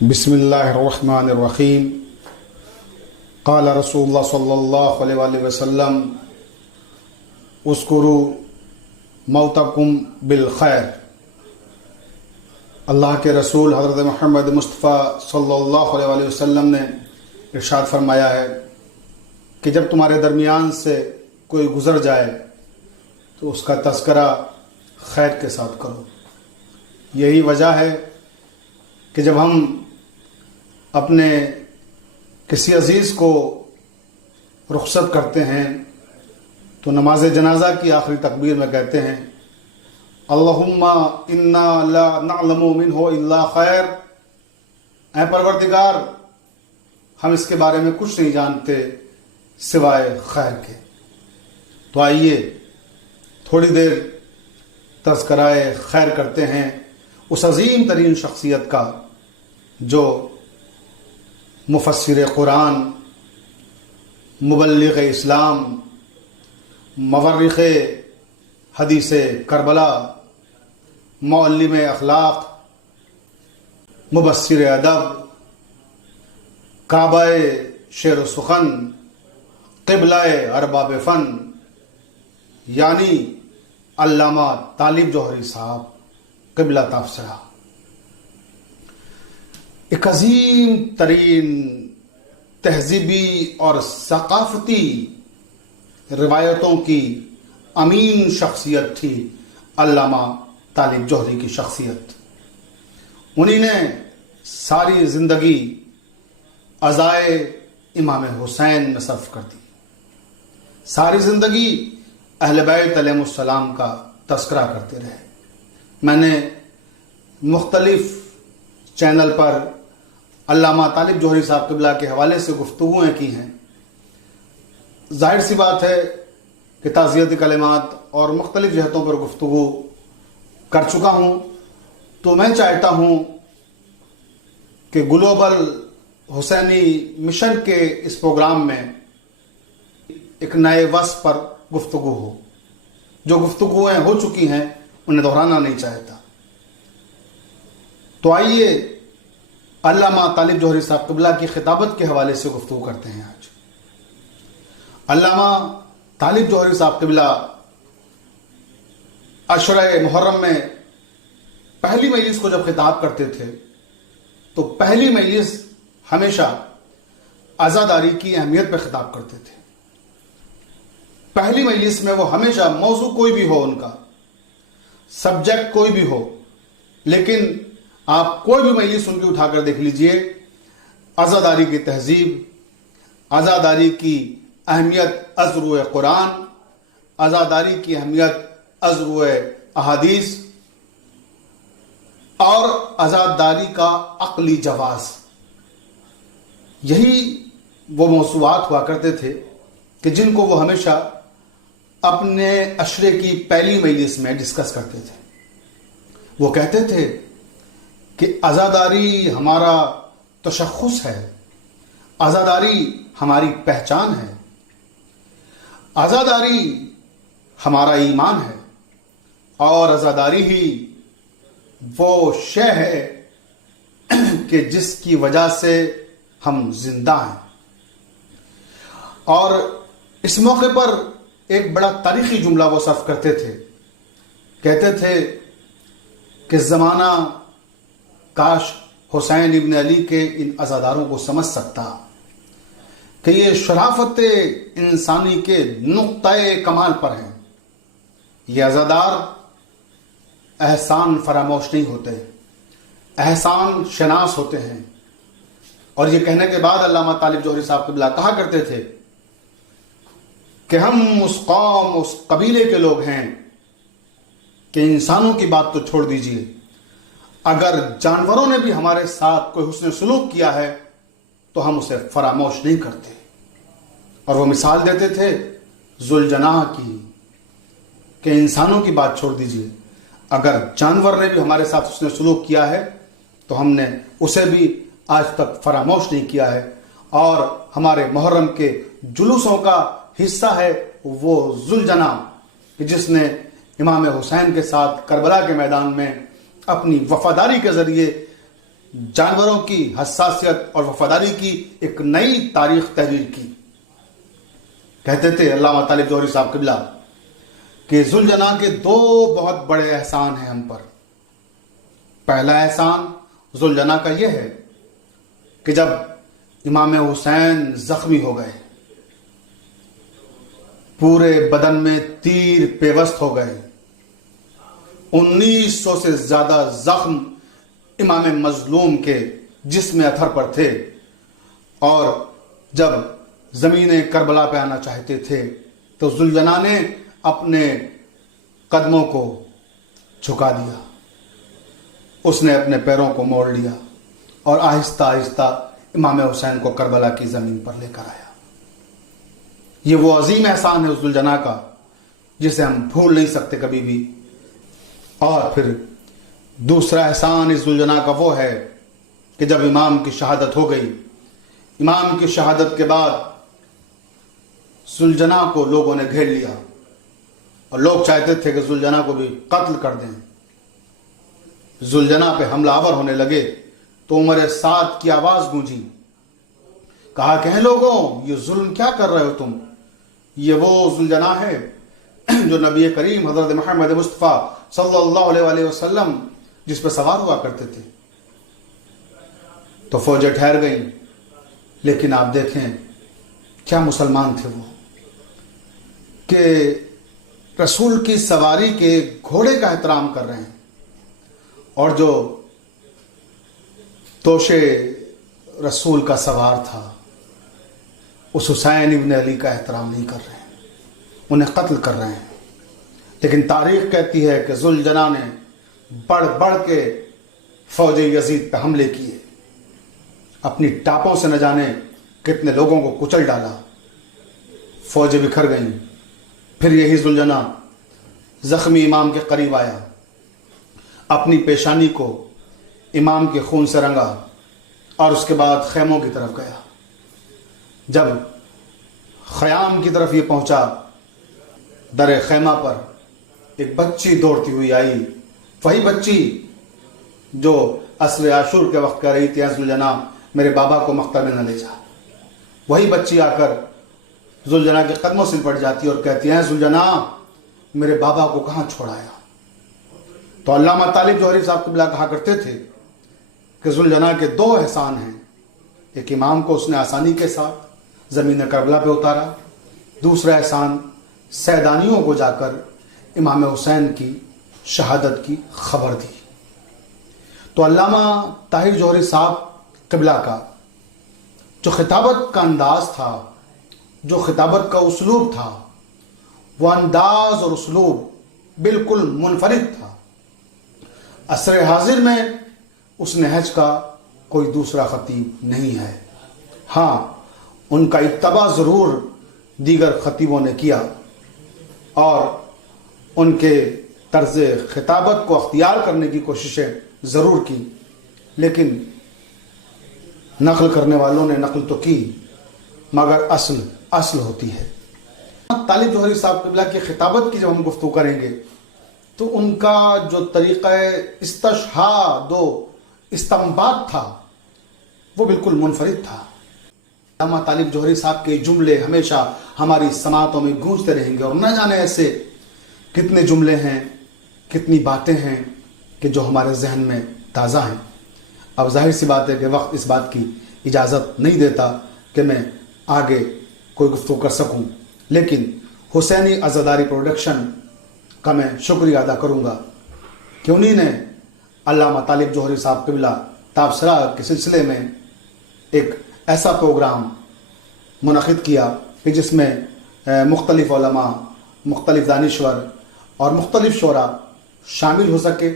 بسم اللہ الرحمن الرحیم قال رسول اللہ صلی اللہ علیہ وآلہ وسلم اذکروا موتکم بالخیر۔ اللہ کے رسول حضرت محمد مصطفیٰ صلی اللہ علیہ وآلہ وسلم نے ارشاد فرمایا ہے کہ جب تمہارے درمیان سے کوئی گزر جائے تو اس کا تذکرہ خیر کے ساتھ کرو۔ یہی وجہ ہے کہ جب ہم اپنے کسی عزیز کو رخصت کرتے ہیں تو نماز جنازہ کی آخری تکبیر میں کہتے ہیں اللہم انا لا نعلم منہ الا خیر، اے پروردگار ہم اس کے بارے میں کچھ نہیں جانتے سوائے خیر کے۔ تو آئیے تھوڑی دیر تذکرہ خیر کرتے ہیں اس عظیم ترین شخصیت کا جو مفسر قرآن، مبلغ اسلام، مورخ حدیث کربلا، معلم اخلاق، مبصر ادب، کعبہ شعر و سخن، قبلہ ارباب فن، یعنی علامہ طالب جوہری صاحب قبلہ تفسیرہ۔ ایک عظیم ترین تہذیبی اور ثقافتی روایتوں کی امین شخصیت تھی علامہ طالب جوہری کی شخصیت۔ انہی نے ساری زندگی عزائے امام حسین میں صرف کر دی، ساری زندگی اہل بیت علیہ السلام کا تذکرہ کرتے رہے۔ میں نے مختلف چینل پر علامہ طالب جوہری صاحب قبلہ کے حوالے سے گفتگویں کی ہیں۔ ظاہر سی بات ہے کہ تعزیتی کلمات اور مختلف جہتوں پر گفتگو کر چکا ہوں، تو میں چاہتا ہوں کہ گلوبل حسینی مشن کے اس پروگرام میں ایک نئے وصف پر گفتگو ہو۔ جو گفتگویں ہو چکی ہیں انہیں دہرانا نہیں چاہتا۔ تو آئیے علامہ طالب جوہری صاحب قبلہ کی خطابت کے حوالے سے گفتگو کرتے ہیں۔ آج علامہ طالب جوہری صاحب قبلہ عشرہ محرم میں پہلی مجلس کو جب خطاب کرتے تھے تو پہلی مجلس ہمیشہ عزاداری کی اہمیت پہ خطاب کرتے تھے۔ پہلی مجلس میں وہ ہمیشہ موضوع کوئی بھی ہو، ان کا سبجیکٹ کوئی بھی ہو، لیکن آپ کوئی بھی مجلس ان کی اٹھا کر دیکھ لیجئے، عزاداری کی تہذیب، عزاداری کی اہمیت از روئے قرآن، عزاداری کی اہمیت از روئے احادیث، اور عزاداری کا عقلی جواز، یہی وہ موضوعات ہوا کرتے تھے کہ جن کو وہ ہمیشہ اپنے عشرے کی پہلی مجلس میں ڈسکس کرتے تھے۔ وہ کہتے تھے کہ عزاداری ہمارا تشخص ہے، عزاداری ہماری پہچان ہے، عزاداری ہمارا ایمان ہے، اور عزاداری ہی وہ شے ہے کہ جس کی وجہ سے ہم زندہ ہیں۔ اور اس موقع پر ایک بڑا تاریخی جملہ وہ صرف کرتے تھے، کہتے تھے کہ زمانہ کاش حسین ابن علی کے ان عزاداروں کو سمجھ سکتا کہ یہ شرافت انسانی کے نقطۂ کمال پر ہیں۔ یہ عزادار احسان فراموش نہیں ہوتے، احسان شناس ہوتے ہیں۔ اور یہ کہنے کے بعد علامہ طالب جوہری صاحب قبلہ کہا کرتے تھے کہ ہم اس قوم، اس قبیلے کے لوگ ہیں کہ انسانوں کی بات تو چھوڑ دیجئے، اگر جانوروں نے بھی ہمارے ساتھ کوئی حسن سلوک کیا ہے تو ہم اسے فراموش نہیں کرتے۔ اور وہ مثال دیتے تھے ذوالجناح کی کہ انسانوں کی بات چھوڑ دیجئے، اگر جانور نے بھی ہمارے ساتھ حسن سلوک کیا ہے تو ہم نے اسے بھی آج تک فراموش نہیں کیا ہے۔ اور ہمارے محرم کے جلوسوں کا حصہ ہے وہ ذوالجناح جس نے امام حسین کے ساتھ کربلا کے میدان میں اپنی وفاداری کے ذریعے جانوروں کی حساسیت اور وفاداری کی ایک نئی تاریخ تحریر کی۔ کہتے تھے علامہ طالب جوہری صاحب قبلہ کہ ذوالجناح کے دو بہت بڑے احسان ہیں ہم پر۔ پہلا احسان ذوالجناح کا یہ ہے کہ جب امام حسین زخمی ہو گئے، پورے بدن میں تیر پیوست ہو گئے، 1900 سے زیادہ زخم امام مظلوم کے جسم اطہر پر تھے، اور جب زمین کربلا پہ آنا چاہتے تھے تو ذوالجناح نے اپنے قدموں کو جھکا دیا، اس نے اپنے پیروں کو موڑ لیا اور آہستہ آہستہ امام حسین کو کربلا کی زمین پر لے کر آیا۔ یہ وہ عظیم احسان ہے ذوالجناح کا جسے ہم بھول نہیں سکتے کبھی بھی۔ اور پھر دوسرا احسان اس ذوالجناح کا وہ ہے کہ جب امام کی شہادت ہو گئی، امام کی شہادت کے بعد ذوالجناح کو لوگوں نے گھیر لیا اور لوگ چاہتے تھے کہ ذوالجناح کو بھی قتل کر دیں۔ ذوالجناح پہ حملہ آور ہونے لگے تو عمر سعد کی آواز گونجی، کہا کہ ہیں لوگوں یہ ظلم کیا کر رہے ہو تم؟ یہ وہ ذوالجناح ہے جو نبی کریم حضرت محمد مصطفیٰ صلی اللہ علیہ وآلہ وسلم جس پہ سوار ہوا کرتے تھے۔ تو فوجیں ٹھہر گئیں، لیکن آپ دیکھیں کیا مسلمان تھے وہ کہ رسول کی سواری کے گھوڑے کا احترام کر رہے ہیں، اور جو توشے رسول کا سوار تھا اس حسین ابن علی کا احترام نہیں کر رہے ہیں، انہیں قتل کر رہے ہیں۔ لیکن تاریخ کہتی ہے کہ ذوالجناح نے بڑھ بڑھ کے فوج یزید پہ حملے کیے، اپنی ٹاپوں سے نہ جانے کتنے لوگوں کو کچل ڈالا، فوجیں بکھر گئیں۔ پھر یہی ذوالجناح زخمی امام کے قریب آیا، اپنی پیشانی کو امام کے خون سے رنگا اور اس کے بعد خیموں کی طرف گیا۔ جب خیام کی طرف یہ پہنچا، در خیمہ پر ایک بچی دوڑتی ہوئی آئی، وہی بچی جو عصر عاشور کے وقت کہہ رہی تھی اے ذوالجناح میرے بابا کو مقتل میں نہ لے جا، وہی بچی آ کر ذوالجناح کے قدموں سے لپٹ جاتی اور کہتی ہیں ذوالجناح میرے بابا کو کہاں چھوڑایا؟ تو علامہ طالب جوہری صاحب قبلہ کہا کرتے تھے کہ ذوالجناح کے دو احسان ہیں، ایک امام کو اس نے آسانی کے ساتھ زمین کربلا پہ اتارا، دوسرا احسان سیدانیوں کو جا کر امام حسین کی شہادت کی خبر دی۔ تو علامہ طاہر جوہری صاحب قبلہ کا جو خطابت کا انداز تھا، جو خطابت کا اسلوب تھا، وہ انداز اور اسلوب بالکل منفرد تھا۔ عصر حاضر میں اس نہج کا کوئی دوسرا خطیب نہیں ہے۔ ہاں ان کا اتباع ضرور دیگر خطیبوں نے کیا اور ان کے طرز خطابت کو اختیار کرنے کی کوششیں ضرور کی، لیکن نقل کرنے والوں نے نقل تو کی مگر اصل ہوتی ہے۔ طالب جوہری صاحب قبلہ کی خطابت کی جب ہم گفتگو کریں گے تو ان کا جو طریقہ استشہاد و استنباط تھا وہ بالکل منفرد تھا۔ علامہ طالب جوہری صاحب کے جملے ہمیشہ ہماری سماعتوں میں گونجتے رہیں گے، اور نہ جانے ایسے کتنے جملے ہیں، کتنی باتیں ہیں کہ جو ہمارے ذہن میں تازہ ہیں۔ اب ظاہر سی بات ہے کہ وقت اس بات کی اجازت نہیں دیتا کہ میں آگے کوئی گفتگو کر سکوں، لیکن حسینی عزاداری پروڈکشن کا میں شکریہ ادا کروں گا کہ انہی نے علامہ طالب جوہری صاحب قبلہ تابصرہ کے سلسلے میں ایک ایسا پروگرام منعقد کیا کہ جس میں مختلف علماء، مختلف دانشور اور مختلف شعراء شامل ہو سکے۔